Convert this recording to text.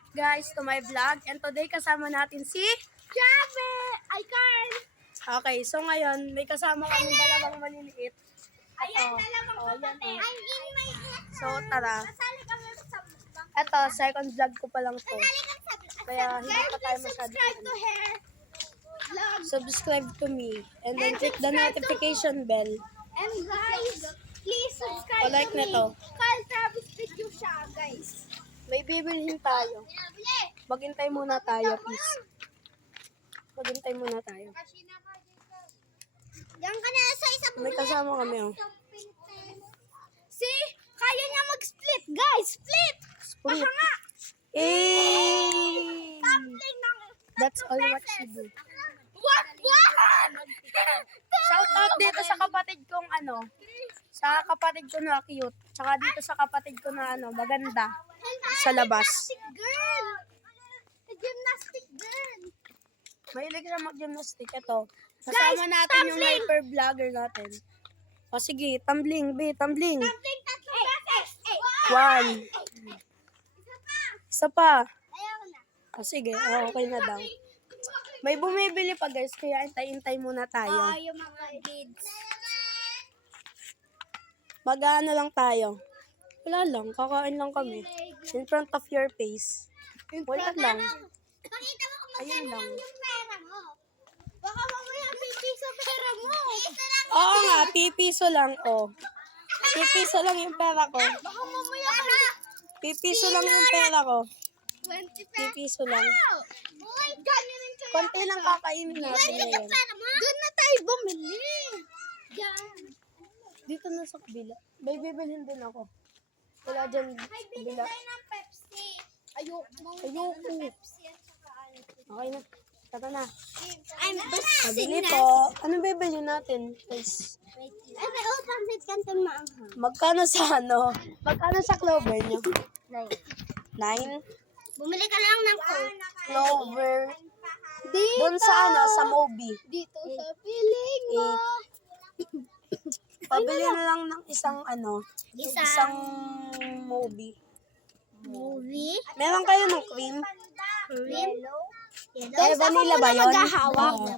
back guys to my vlog. And today kasama natin si Jabe! Ay, Carl! Okay, so ngayon may kasama kami dalawang maliliit. Ayan, dalawang kapatid. Yan. I'm in my head. So tara. Kasali kami sa mukbang. Ito, second vlog ko pa lang to. Kasali kami sa Kaya hindi pa tayo Please masyado. subscribe to her vlog. Subscribe to me and then And click the subscribe to- notification bell. And guys, please subscribe Like to me. nito. Carl Travis video siya, guys. May bibilhin tayo. Maghintay muna tayo, please. Maghintay muna tayo. Diyan ka na sa isang May kasama kami, oh. See? Kaya niya mag-split, guys. Split! Split. Baka nga. Eh! Tumbling ng... That's all what she do. What? Shout out dito sa kapatid kong sa kapatid ko na cute, tsaka dito sa kapatid ko na maganda sa labas. Gymnastic girl. The gymnastic girl. Mahilig siya mag-gymnastic. Ito, kasama natin yung tumbling! hyper vlogger natin. O sige, tumbling, tumbling. Tumbling tatlong beses. One. Isa pa. Ayaw na. O sige, okay na daw. May bumibili pa guys, kaya intay-intay muna tayo. Yung mga kids. Mag-ano lang tayo. Wala lang, kakain lang kami. In front of your face. Wala lang. Pakita mo kung Ayun magkano lang. lang yung pera mo. Baka mamaya pipiso pera mo. Oo nga, pipiso lang, oh. Pipiso lang yung pera ko. Baka mamaya ka na. Pipiso lang yung pera ko. 20 pesos. Pipiso lang. Boy, ganyan kayo. Konti lang kakainin natin ngayon. Pera mo? Doon na tayo bumili. Yan. Dito na sa kabila. May bibilhin din ako. Wala dyan sa May bili kabila. tayo ng Pepsi. Ayoko. Ayoko. Pepsi at saka ano. Okay na. Tara na. I'm Pabili po. Ano bibilhin natin? Please. Ay, may utang sa kanton maanghang. Magkano sa Magkano sa Clover nyo? 9? Bumili ka lang ng Coke. Clover. Dito. Doon sa sa Moby. Dito sa piling mo. Pabili na lang ng isang isang Moby. Movie? Meron kayo ng cream? Yellow? Eh, vanilla ba yun? Maghahawak. Oo.